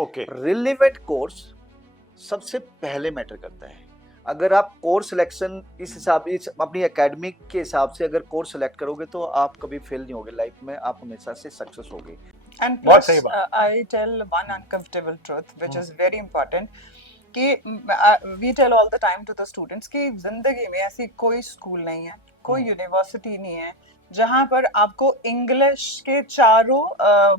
Okay relevant course सबसे पहले matter करता है। अगर आप कोर्स सिलेक्शन इस हिसाब से अपनी एकेडमिक के हिसाब से अगर कोर्स सेलेक्ट करोगे तो आप कभी फेल नहीं होगे लाइफ में, आप हमेशा से सक्सेस होगे। And बहुत plus, सही बात। I tell one uncomfortable truth, which is very important, कि we tell all the time to the students कि जिंदगी में ऐसी कोई स्कूल नहीं है, कोई यूनिवर्सिटी नहीं है जहाँ पर आपको इंग्लिश के चारों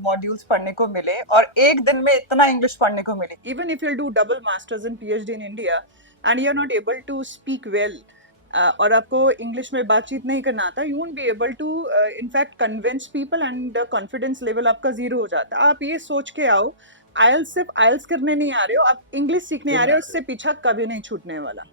मॉड्यूल्स पढ़ने को मिले और एक दिन में इतना इंग्लिश पढ़ने को मिले. Even if you'll do double masters and PhD in India and you're not able to speak well, और आपको इंग्लिश में बातचीत नहीं करना आता, you won't be able to in fact convince people and confidence level आपका जीरो हो जाता है. आप ये सोच के आओ, आइल्स सिर्फ आइल्स करने नहीं आ रहे हो, आप इंग्लिश सीखने आ रहे हो, इससे पीछा कभी नहीं छूटने वाला.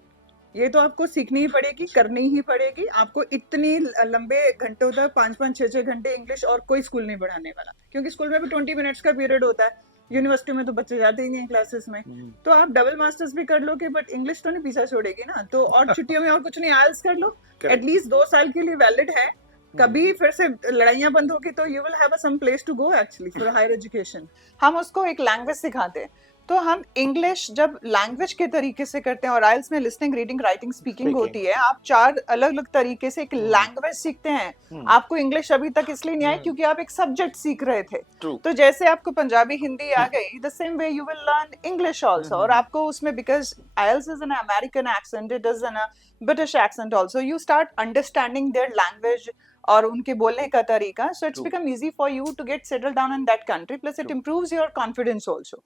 ये तो आपको सीखनी ही पड़ेगी, करनी ही पड़ेगी. आपको इतनी लंबे घंटों तक 5-5, 6-6 घंटे इंग्लिश और कोई स्कूल नहीं पढ़ाने वाला, क्योंकि स्कूल में भी 20 मिनट्स का पीरियड होता है. यूनिवर्सिटी में तो बच्चे जाते ही नहीं क्लासेस में. तो आप डबल मास्टर्स भी कर लोगे बट इंग्लिश तो नहीं पीछा छोड़ेगी ना. तो और छुट्टियों में और कुछ नहीं, आइल्स कर लो, एटलीस्ट 2 साल के लिए वैलिड है. कभी फिर से लड़ाइयां बंद होगी तो you will have some place to go actually for higher education. हम उसको एक लैंग्वेज सिखाते हैं, तो हम इंग्लिश जब लैंग्वेज के तरीके से करते हैं और आइल्स में लिसनिंग, रीडिंग, राइटिंग, स्पीकिंग होती है, आप 4 अलग अलग तरीके से एक लैंग्वेज सीखते हैं. आपको इंग्लिश अभी तक इसलिए नहीं आई क्योंकि आप एक सब्जेक्ट सीख रहे थे. तो जैसे आपको पंजाबी, हिंदी आ गई, the same way you will learn English also. और आपको उसमें, because IELTS is an American accent, it is an British accent also, you start understanding their language और उनके बोलने का तरीका. So it's become easy for you to get settle down in that country, plus it improves your confidence also.